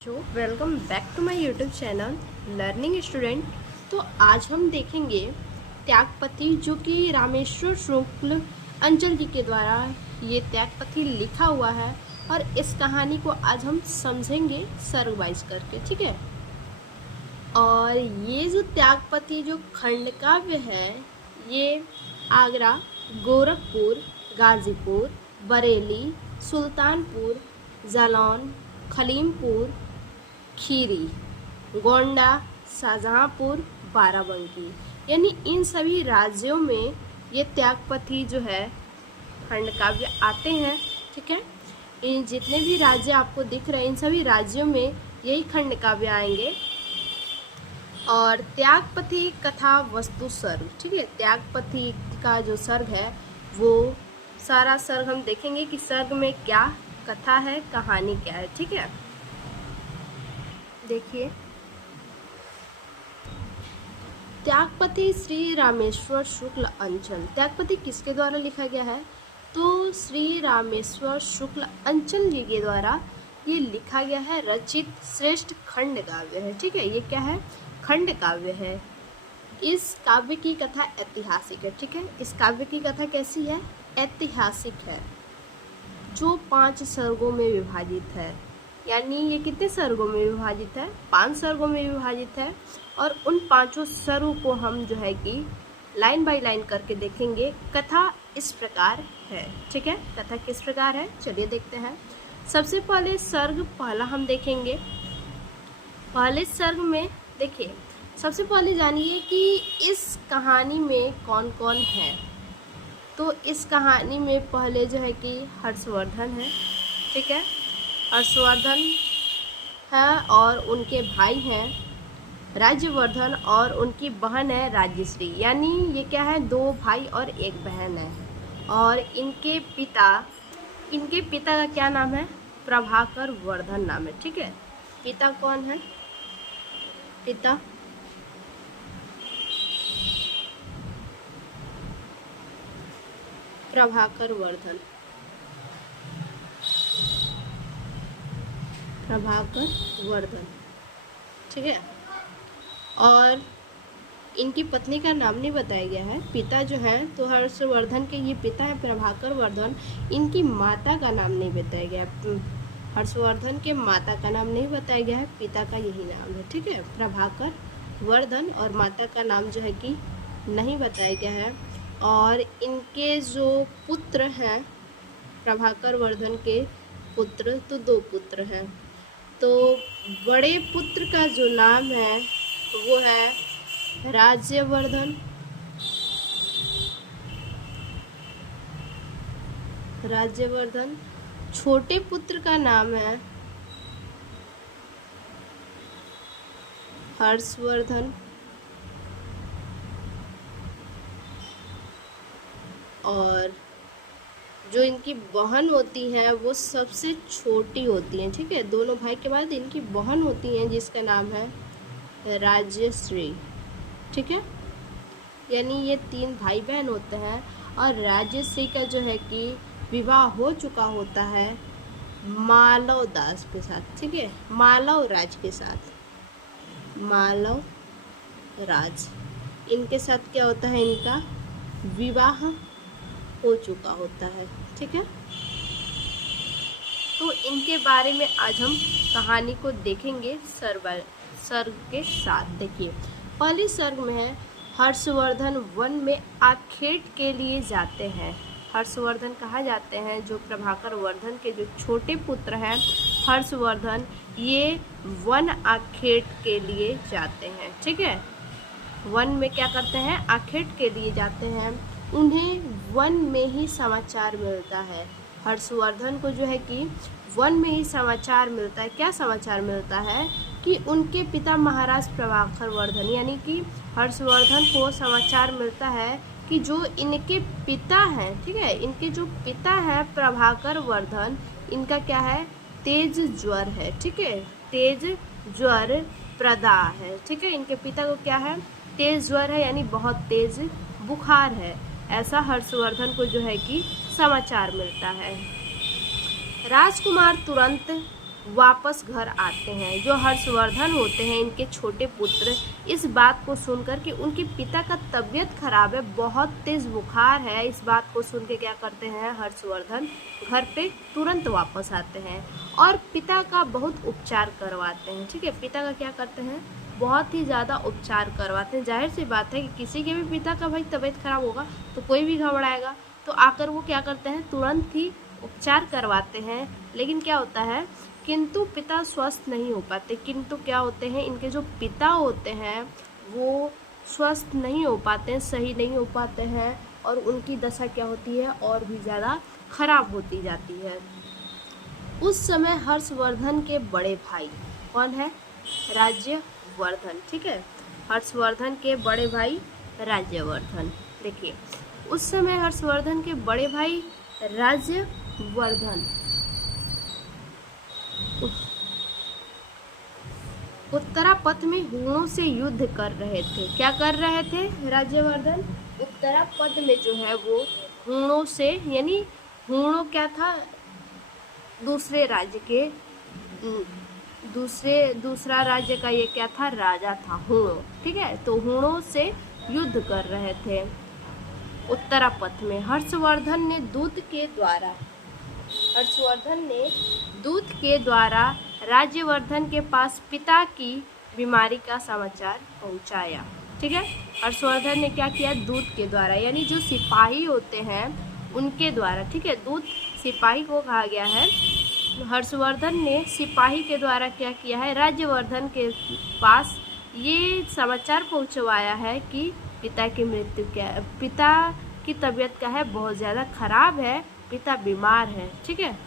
Welcome back to my YouTube channel learning student. तो आज हम देखेंगे त्यागपति, जो कि रामेश्वर शुक्ल अंचल जी के द्वारा ये त्यागपति लिखा हुआ है। और इस कहानी को आज हम समझेंगे सर्ग वाइज करके, ठीक है। और ये जो त्यागपति जो खंड काव्य है, ये आगरा, गोरखपुर, गाजीपुर, बरेली, सुल्तानपुर, जालौन, खलीमपुर, खीरी, गोंडा, शाहजहांपुर, बाराबंकी, यानी इन सभी राज्यों में ये त्यागपति जो है खंड काव्य आते हैं, ठीक है। इन जितने भी राज्य आपको दिख रहे हैं, इन सभी राज्यों में यही खंड काव्य आएंगे। और त्यागपति कथा वस्तु सर्ग, ठीक है। त्यागपति का जो सर्ग है वो सारा सर्ग हम देखेंगे कि सर्ग में क्या कथा है, कहानी क्या है, ठीक है। देखिए, त्यागपति श्री रामेश्वर शुक्ल अंचल। त्यागपति किसके द्वारा लिखा गया है? तो श्री रामेश्वर शुक्ल अंचल जी के द्वारा ये लिखा गया है, रचित श्रेष्ठ खंड काव्य है, ठीक है। ये क्या है? खंड काव्य है। इस काव्य की कथा ऐतिहासिक है, ठीक है। इस काव्य की कथा कैसी है? ऐतिहासिक है, जो 5 सर्गों में विभाजित है। यानी ये कितने सर्गों में विभाजित है? 5 सर्गों में विभाजित है। और उन 5 सर्गों को हम जो है कि लाइन बाय लाइन करके देखेंगे। कथा इस प्रकार है, ठीक है। कथा किस प्रकार है, चलिए देखते हैं। सबसे पहले सर्ग पहला हम देखेंगे। पहले सर्ग में देखिए, सबसे पहले जानिए कि इस कहानी में कौन कौन है। तो इस कहानी में पहले जो है कि हर्षवर्धन है, ठीक है। हर्षवर्धन है और उनके भाई हैं राज्यवर्धन, और उनकी बहन है राज्यश्री। यानी ये क्या है? 2 भाई और 1 बहन है। और इनके पिता का क्या नाम है? प्रभाकर वर्धन नाम है, ठीक है। पिता कौन है? पिता प्रभाकर वर्धन, ठीक है। और इनकी पत्नी का नाम नहीं बताया गया है। पिता जो है, तो हर्षवर्धन के ये पिता है प्रभाकर वर्धन। इनकी माता का नाम नहीं बताया गया है। हर्षवर्धन के माता का नाम नहीं बताया गया है, पिता का यही नाम है, ठीक है, प्रभाकर वर्धन। और माता का नाम जो है कि नहीं बताया गया है। और इनके जो पुत्र हैं, प्रभाकर वर्धन के पुत्र, तो 2 पुत्र हैं। तो बड़े पुत्र का जो नाम है वो है राज्यवर्धन, छोटे पुत्र का नाम है हर्षवर्धन, और जो इनकी बहन होती है वो सबसे छोटी होती हैं, ठीक है। दोनों भाई के बाद इनकी बहन होती हैं, जिसका नाम है राज्यश्री, ठीक है। यानी ये 3 भाई बहन होते हैं। और राज्यश्री का जो है कि विवाह हो चुका होता है मालव दास के साथ, ठीक है, मालव राज के साथ। मालव राज, इनके साथ क्या होता है? इनका विवाह हो चुका होता है, ठीक है। तो इनके बारे में आज हम कहानी को देखेंगे सर्ग के साथ। देखिए, पहली सर्ग में है, हर्षवर्धन वन में आखेट के लिए जाते हैं। हर्षवर्धन कहाँ जाते हैं? जो प्रभाकर वर्धन के जो छोटे पुत्र हैं हर्षवर्धन, ये वन आखेट के लिए जाते हैं, ठीक है। वन में क्या करते हैं? आखेट के लिए जाते हैं। उन्हें वन में ही समाचार मिलता है। हर्षवर्धन को जो है कि वन में ही समाचार मिलता है। क्या समाचार मिलता है? कि उनके पिता महाराज प्रभाकर वर्धन, यानी कि हर्षवर्धन को समाचार मिलता है कि जो इनके पिता हैं, ठीक है, इनके जो पिता हैं प्रभाकर वर्धन, इनका क्या है? तेज ज्वर है, ठीक है, तेज ज्वर प्रदाह है, ठीक है। इनके पिता को क्या है? तेज ज्वर है, यानी बहुत तेज बुखार है। ऐसा हर्षवर्धन को जो है कि समाचार मिलता है। राजकुमार तुरंत वापस घर आते हैं। जो हर्षवर्धन होते हैं, इनके छोटे पुत्र, इस बात को सुनकर कि उनके पिता का तबीयत खराब है, बहुत तेज बुखार है, इस बात को सुन के क्या करते हैं, हर्षवर्धन घर पे तुरंत वापस आते हैं और पिता का बहुत उपचार करवाते हैं। ठीक है, पिता का क्या करते हैं, बहुत ही ज़्यादा उपचार करवाते हैं। जाहिर सी बात है कि किसी के भी पिता का भाई तबीयत खराब होगा तो कोई भी घबराएगा, तो आकर वो क्या करते हैं, तुरंत ही उपचार करवाते हैं। लेकिन क्या होता है, किंतु पिता स्वस्थ नहीं हो पाते। किंतु क्या होते हैं, इनके जो पिता होते हैं वो स्वस्थ नहीं हो पाते हैं, सही नहीं हो पाते हैं और उनकी दशा क्या होती है, और भी ज़्यादा खराब होती जाती है। उस समय हर्षवर्धन के बड़े भाई कौन है, राज्यवर्धन। ठीक है, हर्षवर्धन के बड़े भाई राज्यवर्धन। देखिए, उस समय हर्षवर्धन के बड़े भाई राज्यवर्धन उत्तरापथ में हूणों से युद्ध कर रहे थे। क्या कर रहे थे राज्यवर्धन, उत्तरापथ में जो है वो हूणों से, यानी हूणों क्या था, दूसरे राज्य के दूसरा राज्य का ये क्या था, राजा था हूणों। ठीक है, तो हूणों से युद्ध कर रहे थे उत्तरापथ में। हर्षवर्धन ने दूत के द्वारा राज्यवर्धन के पास पिता की बीमारी का समाचार पहुंचाया। ठीक है, हर्षवर्धन ने क्या किया, दूत के द्वारा, यानी जो सिपाही होते हैं उनके द्वारा। ठीक है, दूत सिपाही को कहा गया है। हर्षवर्धन ने सिपाही के द्वारा क्या किया है, राज्यवर्धन के पास ये समाचार पहुंचवाया है कि पिता की मृत्यु क्या है, पिता की तबीयत क्या है, बहुत ज़्यादा खराब है, पिता बीमार है। ठीक है,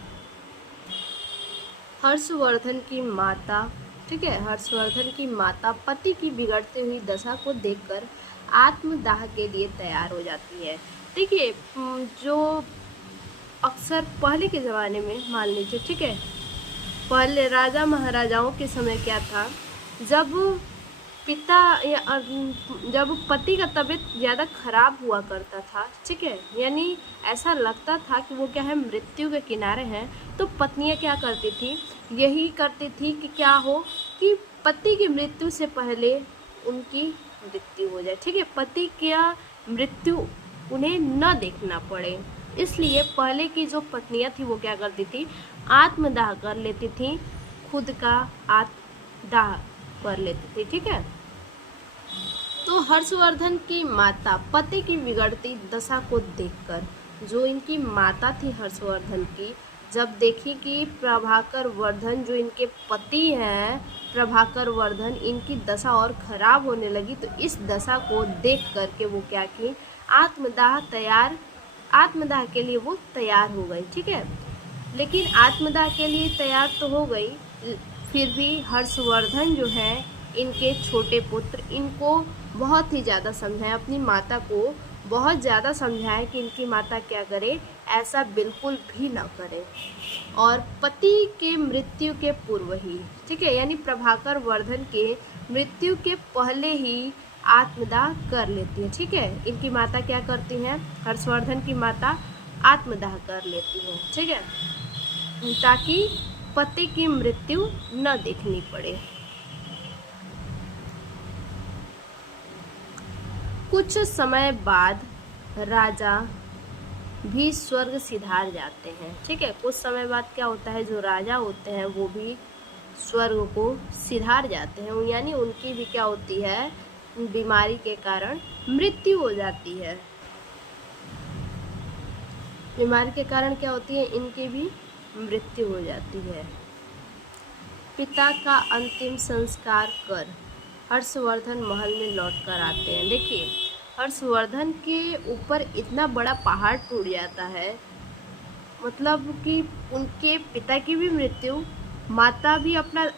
हर्षवर्धन की माता, ठीक है, हर्षवर्धन की माता पति की बिगड़ती हुई दशा को देखकर आत्मदाह के लिए तैयार हो जाती है। देखिए, जो अक्सर पहले के ज़माने में मान लीजिए, ठीक है, पहले राजा महाराजाओं के समय क्या था, जब पिता या जब पति का तबीयत ज़्यादा खराब हुआ करता था, ठीक है, यानी ऐसा लगता था कि वो क्या है, मृत्यु के किनारे हैं, तो पत्नियां क्या करती थी, यही करती थी कि क्या हो कि पति की मृत्यु से पहले उनकी मृत्यु हो जाए। ठीक है, पति का मृत्यु उन्हें न देखना पड़े, इसलिए पहले की जो पत्नियां थी वो क्या करती थी, आत्मदाह कर लेती थी, खुद का आत्मदाह कर लेती थी। ठीक है, तो हर्षवर्धन की माता पति की बिगड़ती दशा को देखकर, जो इनकी माता थी हर्षवर्धन की, जब देखी कि प्रभाकर वर्धन जो इनके पति हैं, प्रभाकर वर्धन, इनकी दशा और खराब होने लगी, तो इस दशा को देख करके वो क्या की, आत्मदाह के लिए वो तैयार हो गई। ठीक है, लेकिन आत्मदाह के लिए तैयार तो हो गई, फिर भी हर्षवर्धन जो है, इनके छोटे पुत्र, इनको बहुत ही ज़्यादा समझाया, अपनी माता को बहुत ज़्यादा समझाया कि इनकी माता क्या करे, ऐसा बिल्कुल भी ना करे। और पति के मृत्यु के पूर्व ही, ठीक है, यानी प्रभाकर वर्धन के मृत्यु के पहले ही आत्मदाह कर लेती है। ठीक है, इनकी माता क्या करती हैं, हर्षवर्धन की माता आत्मदाह कर लेती हैं। ठीक है, ताकि पति की मृत्यु न देखनी पड़े। कुछ समय बाद राजा भी स्वर्ग सिधार जाते हैं। ठीक है, कुछ समय बाद क्या होता है, जो राजा होते हैं वो भी स्वर्ग को सिधार जाते हैं, यानी उनकी भी क्या होती है, बीमारी के कारण मृत्यु हो जाती है। बीमारी के कारण क्या होती है, इनकी भी मृत्यु हो जाती है। पिता का अंतिम संस्कार कर हर्षवर्धन महल में लौट कर आते हैं। देखिए, हर्षवर्धन के ऊपर इतना बड़ा पहाड़ टूट जाता है, मतलब कि उनके पिता की भी मृत्यु, माता भी अपना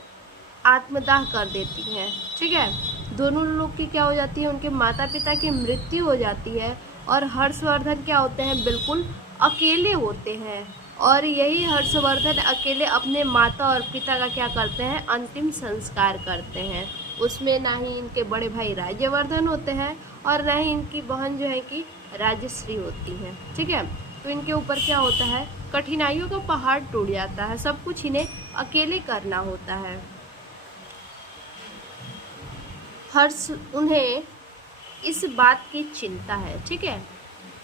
आत्मदाह कर देती हैं। ठीक है, दोनों लोग की क्या हो जाती है, उनके माता पिता की मृत्यु हो जाती है और हर्षवर्धन क्या होते हैं, बिल्कुल अकेले होते हैं। और यही हर्षवर्धन अकेले अपने माता और पिता का क्या करते हैं, अंतिम संस्कार करते हैं। उसमें ना ही इनके बड़े भाई राज्यवर्धन होते हैं और ना ही इनकी बहन जो है कि राजश्री होती है। ठीक है, तो इनके ऊपर क्या होता है, कठिनाइयों का पहाड़ टूट जाता है, सब कुछ इन्हें अकेले करना होता है। हर्ष उन्हें इस बात की चिंता है, ठीक है,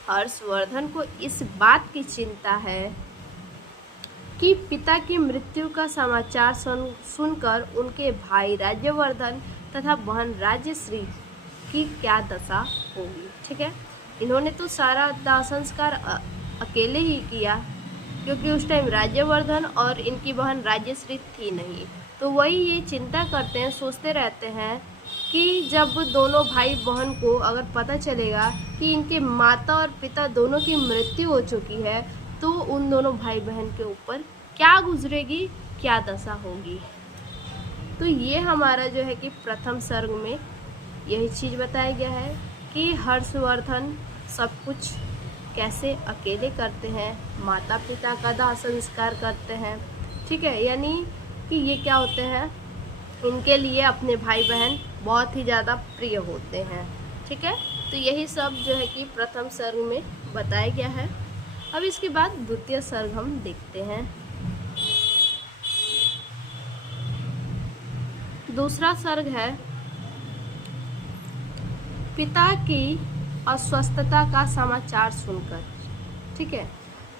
हर्षवर्धन को इस बात की चिंता है कि पिता की मृत्यु का समाचार सुनकर उनके भाई राज्यवर्धन तथा बहन राज्यश्री की क्या दशा होगी। ठीक है, इन्होंने तो सारा दाह संस्कार अकेले ही किया, क्योंकि उस टाइम राज्यवर्धन और इनकी बहन राज्यश्री थी नहीं, तो वही ये चिंता करते हैं, सोचते रहते हैं कि जब दोनों भाई बहन को अगर पता चलेगा कि इनके माता और पिता दोनों की मृत्यु हो चुकी है, तो उन दोनों भाई बहन के ऊपर क्या गुजरेगी, क्या दशा होगी। तो ये हमारा जो है कि प्रथम सर्ग में यही चीज़ बताया गया है कि हर्षवर्धन सब कुछ कैसे अकेले करते हैं, माता पिता का दाह संस्कार करते हैं। ठीक है, यानी कि ये क्या होते हैं, इनके लिए अपने भाई बहन बहुत ही ज़्यादा प्रिय होते हैं। ठीक है, तो यही सब जो है कि प्रथम सर्ग में बताया गया है। अब इसके बाद द्वितीय सर्ग हम देखते हैं। दूसरा सर्ग है पिता की अस्वस्थता का समाचार सुनकर। ठीक है,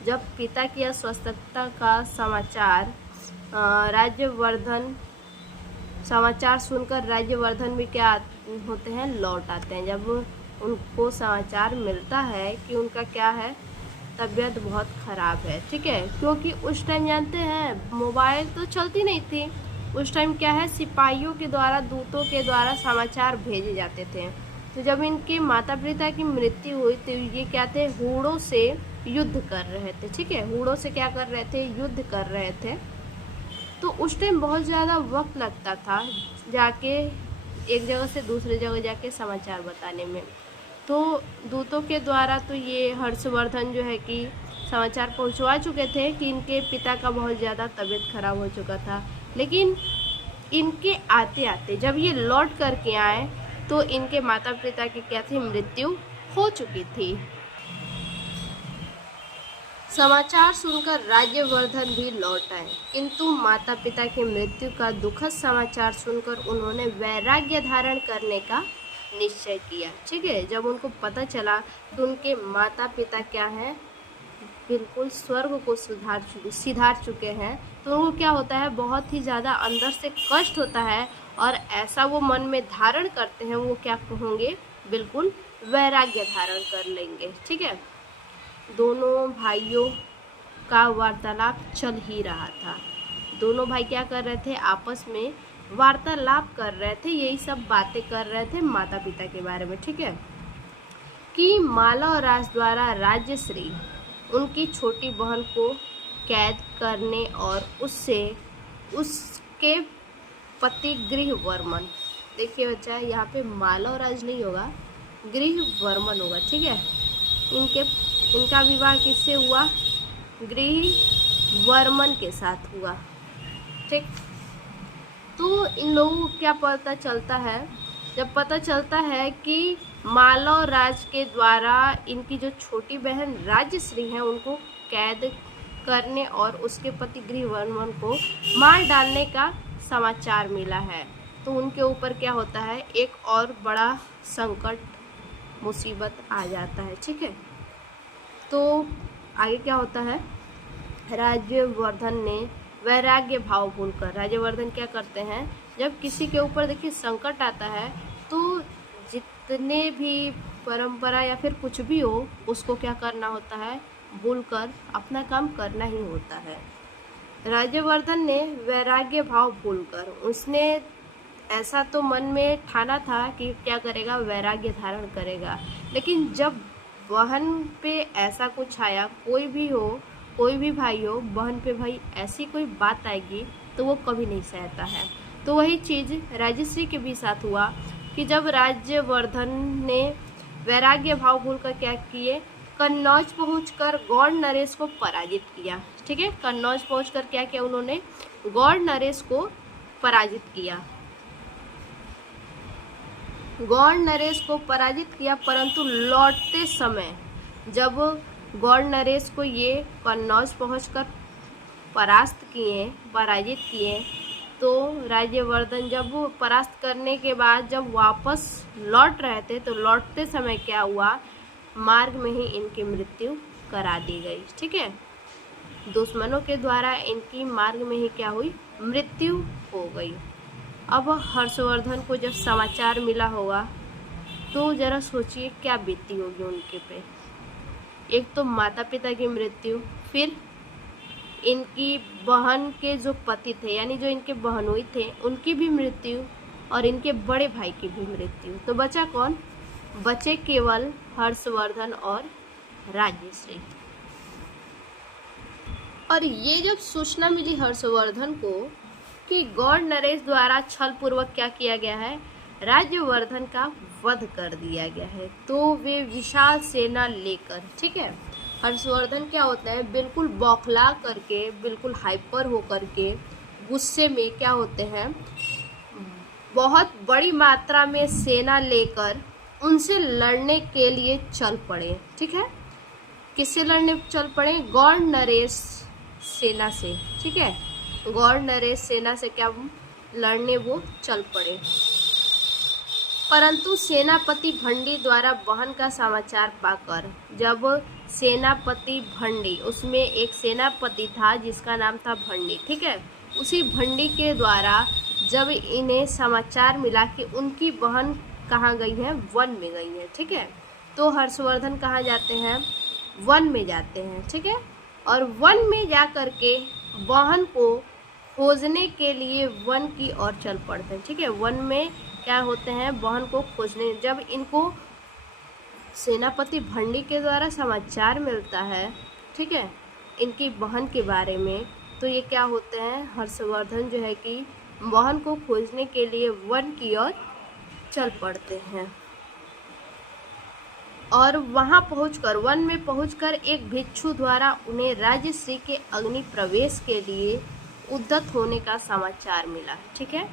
जब पिता की अस्वस्थता का समाचार समाचार सुनकर राज्यवर्धन भी क्या होते हैं, लौट आते हैं। जब उनको समाचार मिलता है कि उनका क्या है, तबीयत बहुत ख़राब है। ठीक है, क्योंकि उस टाइम जानते हैं मोबाइल तो चलती नहीं थी, उस टाइम क्या है, सिपाहियों के द्वारा, दूतों के द्वारा समाचार भेजे जाते थे। तो जब इनके माता पिता की मृत्यु हुई तो ये क्या थे, हूणों से युद्ध कर रहे थे। ठीक है, हूणों से क्या कर रहे थे, युद्ध कर रहे थे। तो उस टाइम बहुत ज़्यादा वक्त लगता था जाके एक जगह से दूसरी जगह जाके समाचार बताने में। तो दूतों के द्वारा तो ये हर्षवर्धन जो है कि समाचार पहुंचवा चुके थे कि इनके पिता का बहुत ज़्यादा तबीयत खराब हो चुका था। लेकिन इनके आते आते जब ये लौट करके आए तो इनके माता पिता की क्या थी, मृत्यु हो चुकी थी। समाचार सुनकर राज्यवर्धन भी लौट आए, किंतु माता पिता की मृत्यु का दुखद समाचार सुनकर उन्होंने वैराग्य धारण करने का निश्चय किया। ठीक है, जब उनको पता चला कि उनके माता पिता क्या हैं, बिल्कुल स्वर्ग को सिधार चुके हैं, तो उनको क्या होता है, बहुत ही ज़्यादा अंदर से कष्ट होता है और ऐसा वो मन में धारण करते हैं, वो क्या होंगे, बिल्कुल वैराग्य धारण कर लेंगे। ठीक है, दोनों भाइयों का वार्तालाप चल ही रहा था। दोनों भाई क्या कर रहे थे, आपस में वार्तालाप कर रहे थे, यही सब बातें कर रहे थे माता पिता के बारे में। ठीक है, कि माला और राज द्वारा राज्यश्री उनकी छोटी बहन को कैद करने और उसके पति गृहवर्मन, देखिए बच्चा यहाँ पे माला और राज नहीं होगा, गृहवर्मन होगा। ठीक है, इनका विवाह किससे हुआ, गृहवर्मन के साथ हुआ। ठीक, तो इन लोगों को क्या पता चलता है, जब पता चलता है कि माला और राज के द्वारा इनकी जो छोटी बहन राज्यश्री हैं उनको कैद करने और उसके पति गृहवर्मन को मार डालने का समाचार मिला है, तो उनके ऊपर क्या होता है, एक और बड़ा संकट, मुसीबत आ जाता है। ठीक है, तो आगे क्या होता है, राज्यवर्धन ने वैराग्य भाव भूलकर, राज्यवर्धन क्या करते हैं, जब किसी के ऊपर देखिए संकट आता है तो जितने भी परंपरा या फिर कुछ भी हो उसको क्या करना होता है, भूलकर अपना काम करना ही होता है। राज्यवर्धन ने वैराग्य भाव भूलकर, उसने ऐसा तो मन में ठाना था कि क्या करेगा, वैराग्य धारण करेगा, लेकिन जब बहन पे ऐसा कुछ आया, कोई भी हो, कोई भी भाई हो, बहन पे भाई ऐसी कोई बात आएगी तो वो कभी नहीं सहता है। तो वही चीज़ राजश्री के भी साथ हुआ कि जब राज्यवर्धन ने वैराग्य भाव भूलकर क्या किए, कन्नौज पहुंचकर गौड़ नरेश को पराजित किया। ठीक है, कन्नौज पहुंचकर क्या किया उन्होंने, गौड़ नरेश को पराजित किया, गौड़ नरेश को पराजित किया। परंतु लौटते समय जब गौड़ नरेश को ये कन्नौज पहुंचकर पराजित किए। तो राज्यवर्धन जब परास्त करने के बाद जब वापस लौट रहे थे तो लौटते समय क्या हुआ, मार्ग में ही इनकी मृत्यु करा दी गई। ठीक है, दुश्मनों के द्वारा इनकी मार्ग में ही क्या हुई, मृत्यु हो गई। अब हर्षवर्धन को जब समाचार मिला होगा तो जरा सोचिए क्या बीती होगी उनके पे। एक तो माता पिता की मृत्यु, फिर इनकी बहन के जो पति थे यानी जो इनके बहनोई थे उनकी भी मृत्यु, और इनके बड़े भाई की भी मृत्यु। तो बचा कौन, बचे केवल हर्षवर्धन और राजश्री। और ये जब सूचना मिली हर्षवर्धन को कि गौड़ नरेश द्वारा छल पूर्वक क्या किया गया है, राज्यवर्धन का वध कर दिया गया है, तो वे विशाल सेना लेकर, ठीक है, हर्षवर्धन क्या होता है, बिल्कुल बौखला करके, बिल्कुल हाइपर हो करके, गुस्से में क्या होते हैं, बहुत बड़ी मात्रा में सेना लेकर उनसे लड़ने के लिए चल पड़े। ठीक है, किससे लड़ने चल पड़े, गौड़ नरेश सेना से। ठीक है, गौड़ नरेश सेना से क्या लड़ने वो चल पड़े। परंतु सेनापति भंडी द्वारा बहन का समाचार पाकर, जब सेनापति भंडी, उसमें एक सेनापति था जिसका नाम था भंडी, ठीक है, उसी भंडी के द्वारा जब इन्हें समाचार मिला कि उनकी बहन कहाँ गई है, वन में गई है, ठीक है, तो हर्षवर्धन कहाँ जाते हैं, वन में जाते हैं। ठीक है, और वन में जा कर के बहन को खोजने के लिए वन की ओर चल पड़ते हैं। ठीक है, वन में क्या होते हैं, बहन को खोजने। जब इनको सेनापति भंडी के द्वारा समाचार मिलता है, ठीक है, इनकी बहन के बारे में, तो ये क्या होते हैं, हर्षवर्धन जो है कि बहन को खोजने के लिए वन की ओर चल पड़ते हैं। और वहां पहुंचकर, वन में पहुंचकर एक भिक्षु द्वारा उन्हें राजश्री के अग्नि प्रवेश के लिए उद्यत होने का समाचार मिला। ठीक है,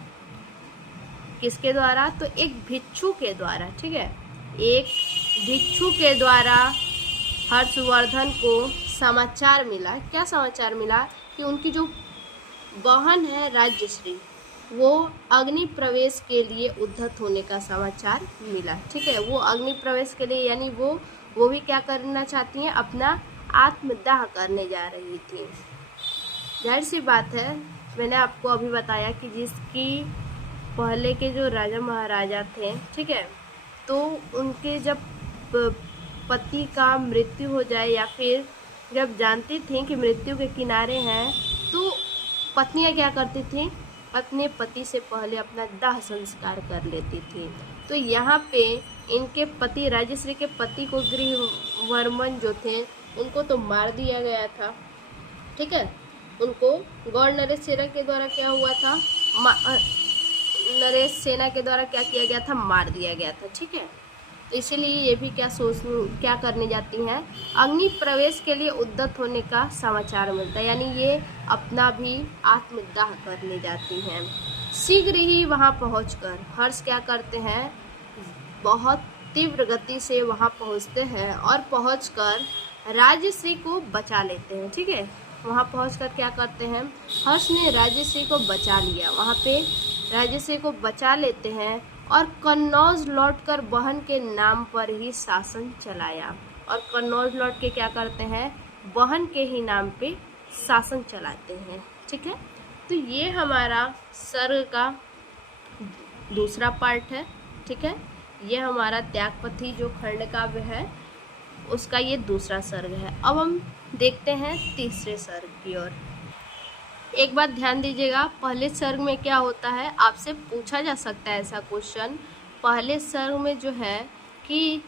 किसके द्वारा, तो एक भिक्षु के द्वारा। ठीक है, एक भिक्षु के द्वारा हर्षवर्धन को समाचार मिला। क्या समाचार मिला, कि उनकी जो बहन है राजश्री, वो अग्नि प्रवेश के लिए उद्यत होने का समाचार मिला। ठीक है, वो अग्नि प्रवेश के लिए यानी वो भी क्या करना चाहती हैं, अपना आत्मदाह करने जा रही थी। जाहिर सी बात है, मैंने आपको अभी बताया कि जिसकी पहले के जो राजा महाराजा थे, ठीक है, तो उनके जब पति का मृत्यु हो जाए या फिर जब जानती थी कि मृत्यु के किनारे हैं, तो पत्नियां क्या करती थी, अपने पति से पहले अपना दाह संस्कार कर लेती थी। तो यहाँ पे इनके पति, राजश्री के पति को गृहवर्मन जो थे उनको तो मार दिया गया था। ठीक है, उनको गौड़ नरेश सेना के द्वारा क्या हुआ था, नरेश सेना के द्वारा क्या किया गया था, मार दिया गया था। ठीक है, तो इसीलिए ये भी क्या करने जाती हैं, अग्नि प्रवेश के लिए उद्यत होने का समाचार मिलता है, यानी ये अपना भी आत्मदाह करने जाती हैं। शीघ्र ही वहां पहुंचकर हर्ष क्या करते हैं, बहुत तीव्र गति से वहां पहुंचते हैं और पहुंचकर राजश्री को बचा लेते हैं। ठीक है, वहां पहुंचकर क्या करते हैं, हर्ष ने राजश्री को बचा लिया, वहां पे राजश्री को बचा लेते हैं और कन्नौज लौटकर बहन के नाम पर ही शासन चलाया। और कन्नौज लौट के क्या करते हैं, बहन के ही नाम पे शासन चलाते हैं। ठीक है, तो ये हमारा सर्ग का दूसरा पार्ट है। ठीक है, ये हमारा त्यागपति जो खंड काव्य है उसका ये दूसरा सर्ग है। अब हम देखते हैं तीसरे सर्ग की ओर। एक बात ध्यान दीजिएगा, पहले सर्ग में क्या होता है, आपसे पूछा जा सकता है ऐसा क्वेश्चन। पहले सर्ग में जो है कि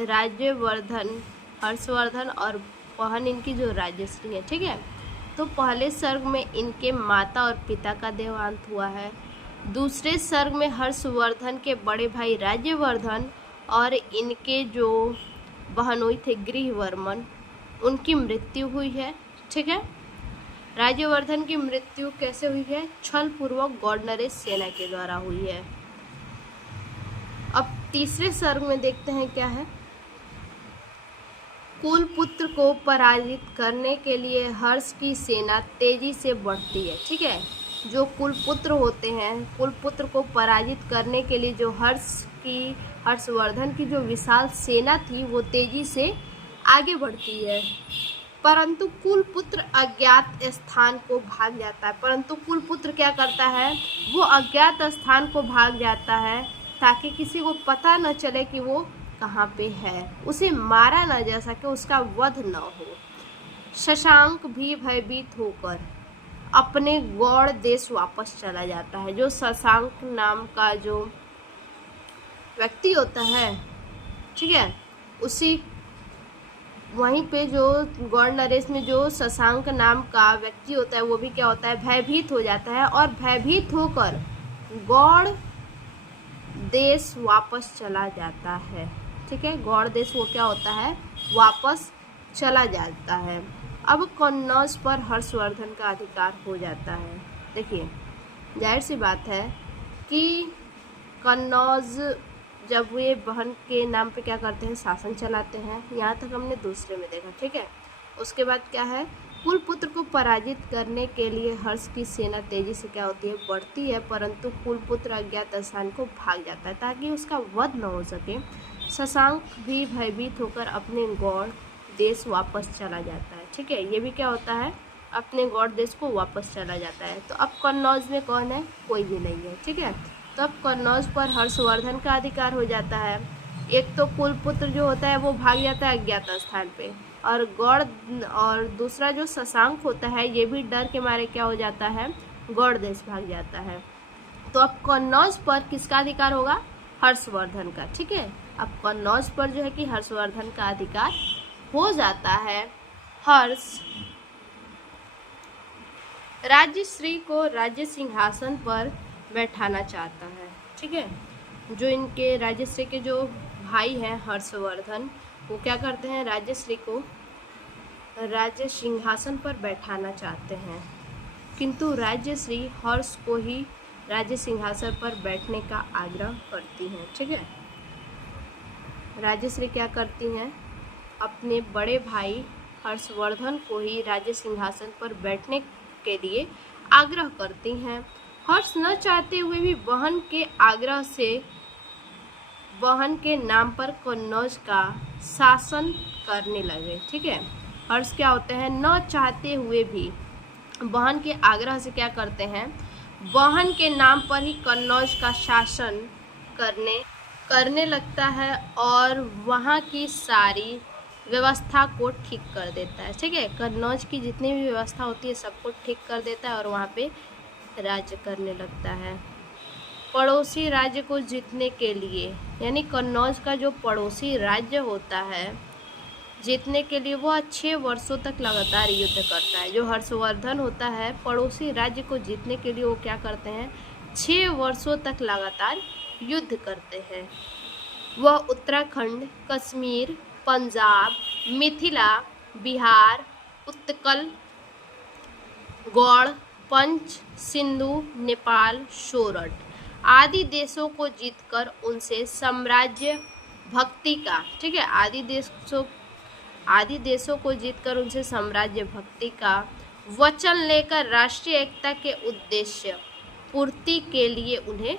राज्यवर्धन, हर्षवर्धन और बहन इनकी जो राजश्री है, ठीक है, तो पहले सर्ग में इनके माता और पिता का देहांत हुआ है। दूसरे सर्ग में हर्षवर्धन के बड़े भाई राज्यवर्धन और इनके जो बहनोई थे गृहवर्मन, उनकी मृत्यु हुई है। ठीक है, राज्यवर्धन की मृत्यु कैसे हुई है, छल पूर्वक गौड़ नरेश सेना के द्वारा हुई है। अब तीसरे सर्ग में देखते हैं क्या है। कुलपुत्र को पराजित करने के लिए हर्ष की सेना तेजी से बढ़ती है। ठीक है, जो कुलपुत्र होते हैं, कुलपुत्र को पराजित करने के लिए जो हर्षवर्धन की जो विशाल सेना थी वो तेजी से आगे बढ़ती है, परंतु कुलपुत्र अज्ञात स्थान को भाग जाता है। परंतु कुलपुत्र क्या करता है, वो अज्ञात स्थान को भाग जाता है ताकि किसी को पता न चले कि वो कहाँ पे है, उसे मारा न जा सके, उसका वध न हो। शशांक भी भयभीत होकर अपने गौड़ देश वापस चला जाता है। जो शशांक नाम का जो व्यक्ति होता है, ठीक है, उसी वहीं पे जो गौड़ नरेश में जो शशांक नाम का व्यक्ति होता है वो भी क्या होता है, भयभीत हो जाता है और भयभीत होकर गौड़ देश वापस चला जाता है। ठीक है, गौड़ देश वो क्या होता है, वापस चला जाता है। अब कन्नौज पर हर्षवर्धन का अधिकार हो जाता है। देखिए, जाहिर सी बात है कि कन्नौज जब वे बहन के नाम पे क्या करते हैं, शासन चलाते हैं। यहाँ तक हमने दूसरे में देखा। ठीक है, उसके बाद क्या है, कुलपुत्र को पराजित करने के लिए हर्ष की सेना तेजी से क्या होती है, बढ़ती है, परंतु कुलपुत्र अज्ञात स्थान को भाग जाता है ताकि उसका वध न हो सके। शशांक भी भयभीत होकर अपने गौड़ देश वापस चला जाता है। ठीक है, ये भी क्या होता है, अपने गौड़ देश को वापस चला जाता है। तो अब कन्नौज में कौन है, कोई भी नहीं है। ठीक है, तो अब कन्नौज पर हर्षवर्धन का अधिकार हो जाता है। एक तो कुलपुत्र जो होता है वो भाग जाता है अज्ञात स्थान पे, और गौड़, और दूसरा जो शशांक होता है ये भी डर के मारे क्या हो जाता है, गौड़ देश भाग जाता है। तो अब कन्नौज पर किसका अधिकार होगा, हर्षवर्धन का। ठीक है, अब कन्नौज पर जो है कि हर्षवर्धन का अधिकार हो जाता है। हर्ष राज्यश्री को राज्य सिंहासन पर बैठाना चाहता है। ठीक है, जो इनके राज्यश्री के जो भाई हैं हर्षवर्धन, वो क्या करते हैं, राज्यश्री को राज्य सिंहासन पर बैठाना चाहते हैं, किंतु राज्यश्री हर्ष को ही राज्य सिंहासन पर बैठने का आग्रह करती हैं। ठीक है, राज्यश्री क्या करती हैं, अपने बड़े भाई हर्षवर्धन को ही राज्य सिंहासन पर बैठने के लिए आग्रह करती हैं। हर्ष न चाहते हुए भी बहन के आग्रह से बहन के नाम पर कन्नौज का शासन करने लगे। ठीक है, हर्ष क्या होते हैं, न चाहते हुए भी बहन के आग्रह से क्या करते हैं, बहन के नाम पर ही कन्नौज का शासन करने लगता है और वहाँ की सारी व्यवस्था को ठीक कर देता है। ठीक है, कन्नौज की जितनी भी व्यवस्था होती है सबको ठीक कर देता है और वहाँ पे राज्य करने लगता है। पड़ोसी राज्य को जीतने के लिए, यानी कन्नौज का जो पड़ोसी राज्य होता है, जीतने के लिए वो 6 वर्षों तक लगातार युद्ध करता है। जो हर्षवर्धन होता है, पड़ोसी राज्य को जीतने के लिए वो क्या करते हैं, 6 वर्षों तक लगातार युद्ध करते हैं। वह उत्तराखंड, कश्मीर, पंजाब, मिथिला, बिहार, उत्कल, गौड़, पंच, सिंधु, नेपाल, सोरठ आदि देशों को जीतकर उनसे साम्राज्य भक्ति का, ठीक है, आदि देशों को जीतकर उनसे साम्राज्य भक्ति का वचन लेकर राष्ट्रीय एकता के उद्देश्य पूर्ति के लिए उन्हें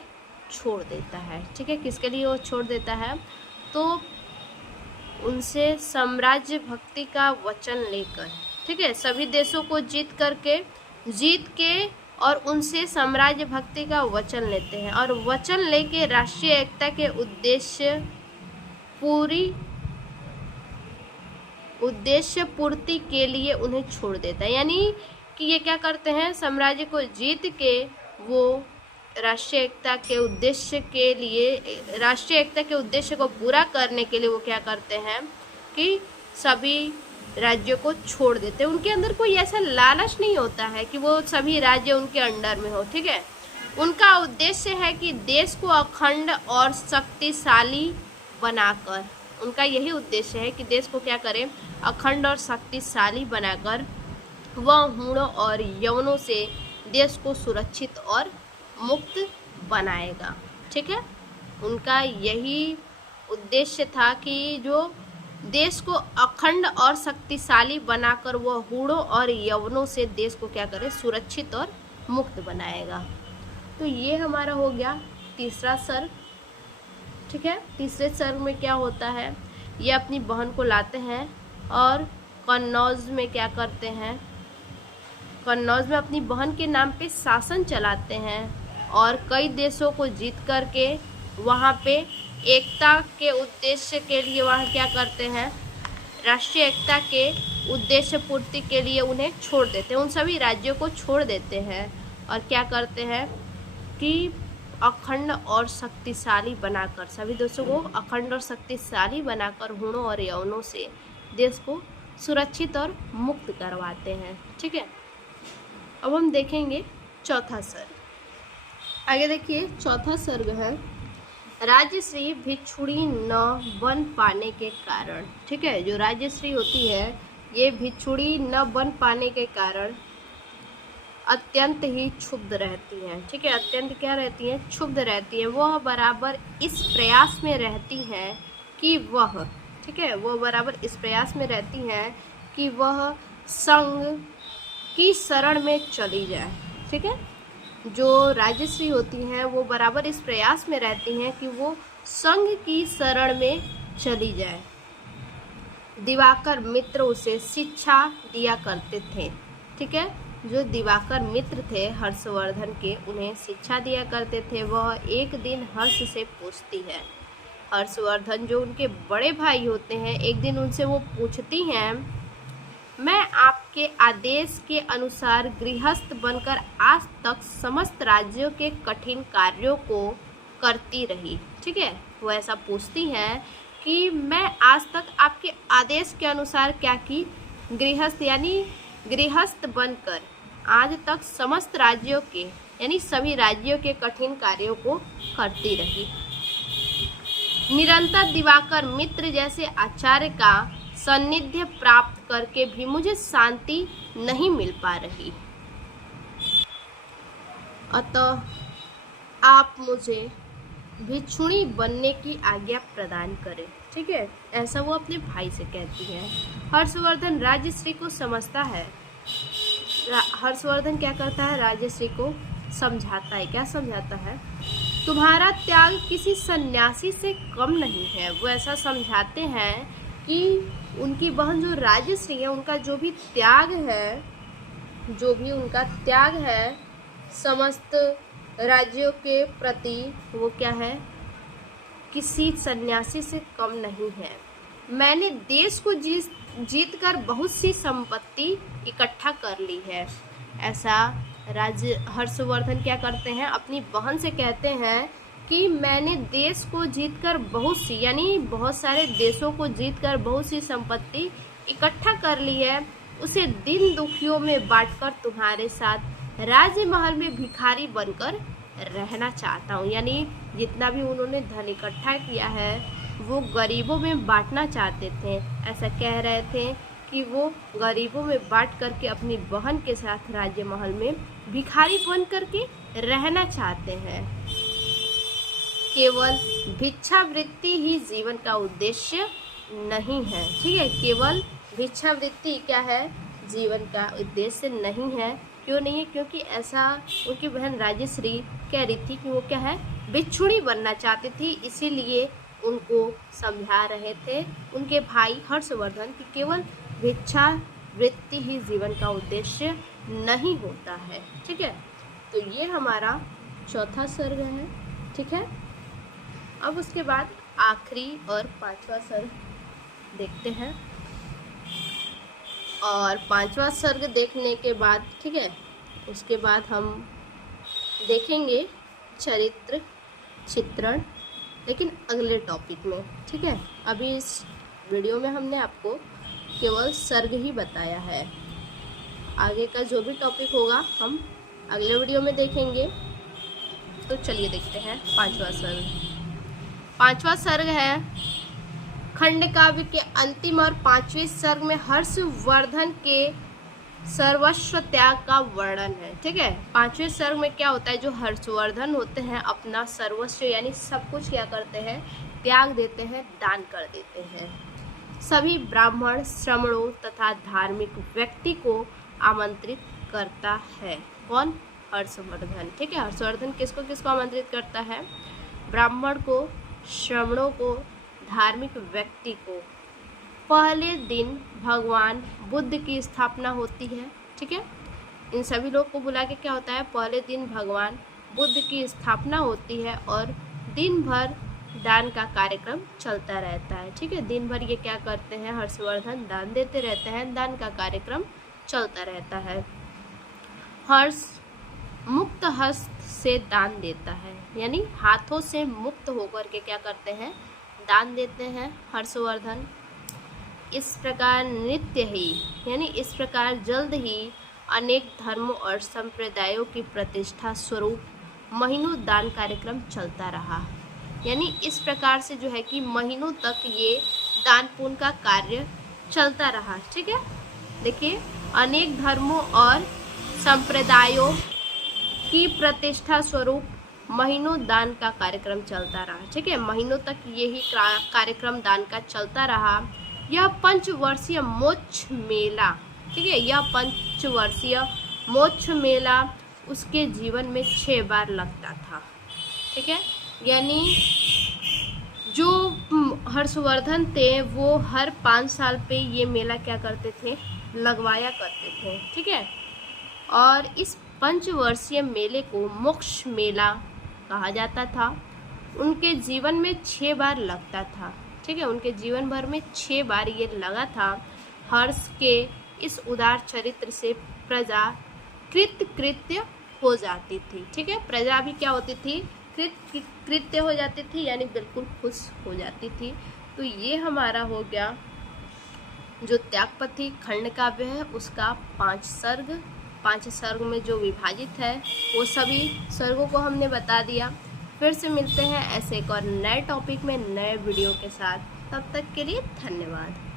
छोड़ देता है। ठीक है, किसके लिए वो छोड़ देता है, तो उनसे साम्राज्य भक्ति का वचन लेकर, ठीक है, सभी देशों को जीत के और उनसे साम्राज्य भक्ति का वचन लेते हैं और वचन लेके राष्ट्रीय एकता के उद्देश्य पूर्ति के लिए उन्हें छोड़ देता है। यानी कि ये क्या करते हैं, साम्राज्य को जीत के वो राष्ट्रीय एकता के उद्देश्य को पूरा करने के लिए वो क्या करते हैं कि सभी राज्यों को छोड़ देते हैं। उनके अंदर कोई ऐसा लालच नहीं होता है कि वो सभी राज्य उनके अंडर में हो। ठीक है, उनका उद्देश्य है कि देश को अखंड और शक्तिशाली बनाकर, उनका यही उद्देश्य है कि देश को क्या करें, अखंड और शक्तिशाली बनाकर वह हूणों और यवनों से देश को सुरक्षित और मुक्त बनाएगा। ठीक है, उनका यही उद्देश्य था कि जो देश को अखंड और शक्तिशाली बनाकर वह हूणों और यवनों से देश को क्या करे, सुरक्षित और मुक्त बनाएगा। तो ये हमारा हो गया तीसरा सर्ग। ठीक है, तीसरे सर्ग में क्या होता है, ये अपनी बहन को लाते हैं और कन्नौज में क्या करते हैं, कन्नौज में अपनी बहन के नाम पे शासन चलाते हैं और कई देशों को जीत करके वहाँ पे एकता के उद्देश्य के लिए वहाँ क्या करते हैं, राष्ट्रीय एकता के उद्देश्य पूर्ति के लिए उन्हें छोड़ देते हैं, उन सभी राज्यों को छोड़ देते हैं और क्या करते हैं कि अखंड और शक्तिशाली बनाकर, सभी देशों को अखंड और शक्तिशाली बनाकर हूणों और यवनों से देश को सुरक्षित और मुक्त करवाते हैं। ठीक है, अब हम देखेंगे चौथा सर्ग। आगे देखिए, चौथा सर्ग है राज्यश्री भिक्षुणी न बन पाने के कारण। ठीक है, जो राज्यश्री होती है ये भिक्षुणी न बन पाने के कारण अत्यंत ही क्षुब्ध रहती हैं। ठीक है, अत्यंत क्या रहती हैं, क्षुब्ध रहती हैं। वह बराबर इस प्रयास में रहती हैं कि वह, ठीक है, वह बराबर इस प्रयास में रहती हैं कि वह संघ की शरण में चली जाए। ठीक है, जो राजश्री होती हैं वो बराबर इस प्रयास में रहती हैं कि वो संघ की शरण में चली जाए। दिवाकर मित्र उसे शिक्षा दिया करते थे। ठीक है, जो दिवाकर मित्र थे हर्षवर्धन के, उन्हें शिक्षा दिया करते थे। वह एक दिन हर्ष से पूछती है, हर्षवर्धन जो उनके बड़े भाई होते हैं, एक दिन उनसे वो पूछती हैं, मैं आपके आदेश के अनुसार गृहस्थ बनकर आज तक समस्त राज्यों के कठिन कार्यों को करती रही। ठीक है, वो ऐसा पूछती हैं कि मैं आज तक आपके आदेश के अनुसार क्या की, गृहस्थ यानी गृहस्थ बनकर आज तक समस्त राज्यों के यानी सभी राज्यों के कठिन कार्यों को करती रही। निरंतर दिवाकर मित्र जैसे आचार्य का सान्निध्य प्राप्त करके भी मुझे शांति नहीं मिल पा रही। अतः आप मुझे भिक्षुणी बनने की आज्ञा प्रदान करें। ठीक है, ऐसा वो अपने भाई से कहती है। हर्षवर्धन राजश्री को समझता है, हर्षवर्धन क्या करता है, राजश्री को समझाता है। क्या समझाता है, तुम्हारा त्याग किसी सन्यासी से कम नहीं है। वो ऐसा समझाते हैं कि उनकी बहन जो राजश्री है, उनका जो भी त्याग है, जो भी उनका त्याग है समस्त राज्यों के प्रति, वो क्या है, किसी सन्यासी से कम नहीं है। मैंने देश को जीत कर बहुत सी संपत्ति इकट्ठा कर ली है। ऐसा हर्षवर्धन क्या करते हैं, अपनी बहन से कहते हैं कि मैंने देश को जीतकर बहुत सी यानी बहुत सारे देशों को जीतकर बहुत सी संपत्ति इकट्ठा कर ली है। उसे दिन दुखियों में बांटकर तुम्हारे साथ राजमहल में भिखारी बनकर रहना चाहता हूँ। यानी जितना भी उन्होंने धन इकट्ठा किया है वो गरीबों में बांटना चाहते थे। ऐसा कह रहे थे कि वो गरीबों में बांट करके अपनी बहन के साथ राजमहल में भिखारी बन करके रहना चाहते हैं। केवल भिक्षावृत्ति ही जीवन का उद्देश्य नहीं है। ठीक है, केवल भिक्षावृत्ति क्या है, जीवन का उद्देश्य नहीं है। क्यों नहीं है, क्योंकि ऐसा उनकी बहन राजश्री कह रही थी कि वो क्या है, भिक्षुणी बनना चाहती थी। इसीलिए उनको समझा रहे थे उनके भाई हर्षवर्धन कि केवल भिक्षावृत्ति ही जीवन का उद्देश्य नहीं होता है। ठीक है, तो ये हमारा चौथा सर्ग है। ठीक है, अब उसके बाद आखिरी और पांचवा सर्ग देखते हैं। और पांचवा सर्ग देखने के बाद, ठीक है, उसके बाद हम देखेंगे चरित्र चित्रण, लेकिन अगले टॉपिक में। ठीक है, अभी इस वीडियो में हमने आपको केवल सर्ग ही बताया है। आगे का जो भी टॉपिक होगा हम अगले वीडियो में देखेंगे। तो चलिए देखते हैं पांचवा सर्ग। पांचवा सर्ग है खंड काव्य के अंतिम और पांचवें सर्ग में हर्षवर्धन के सर्वस्व त्याग का वर्णन है। ठीक है, पांचवें सर्ग में क्या होता है, जो हर्षवर्धन होते हैं अपना सर्वस्व यानी सब कुछ क्या करते हैं, त्याग देते हैं, दान कर देते हैं। सभी ब्राह्मण, श्रमणों तथा धार्मिक व्यक्ति को आमंत्रित करता है। कौन? हर्षवर्धन। ठीक है, हर्षवर्धन किसको किसको आमंत्रित करता है? ब्राह्मण को, श्रमणों को, धार्मिक व्यक्ति को। पहले दिन भगवान बुद्ध की स्थापना होती है। ठीक है, इन सभी लोग को बुला के क्या होता है? पहले दिन भगवान बुद्ध की स्थापना होती है और दिन भर दान का कार्यक्रम चलता रहता है। ठीक है, दिन भर ये क्या करते हैं? हर्षवर्धन दान देते रहते हैं, दान का कार्यक्रम चलता रहता है। हर्ष मुक्त हस्त से दान देता है, यानी हाथों से मुक्त होकर के क्या करते हैं? दान देते हैं हर्षवर्धन। इस प्रकार नित्य ही, यानी इस प्रकार जल्द ही अनेक धर्मों और संप्रदायों की प्रतिष्ठा स्वरूप महीनों दान कार्यक्रम चलता रहा। यानी इस प्रकार से जो है कि महीनों तक ये दान पुण्य का कार्य चलता रहा। ठीक है, देखिए, अनेक धर्मों और संप्रदायों की प्रतिष्ठा स्वरूप महीनों दान का कार्यक्रम चलता रहा। ठीक है, महीनों तक यही कार्यक्रम दान का चलता रहा। यह पंचवर्षीय मोक्ष मेला, ठीक है, यह पंचवर्षीय मोक्ष मेला उसके जीवन में 6 बार लगता था। ठीक है, यानी जो हर्षवर्धन थे वो हर 5 साल पे ये मेला क्या करते थे? लगवाया करते थे। ठीक है, और इस पंचवर्षीय मेले को मोक्ष मेला कहा जाता था। उनके जीवन में 6 बार लगता था। ठीक है, उनके जीवन भर में 6 बार ये लगा था। हर्ष के इस उदार चरित्र से प्रजा कृत्य हो जाती थी। ठीक है, प्रजा भी क्या होती थी? कृत्य हो जाती थी, यानी बिल्कुल खुश हो जाती थी। तो ये हमारा हो गया जो त्यागपति खंड काव्य है उसका 5 सर्ग। 5 सर्ग में जो विभाजित है वो सभी सर्गों को हमने बता दिया। फिर से मिलते हैं ऐसे एक और नए टॉपिक में नए वीडियो के साथ। तब तक के लिए धन्यवाद।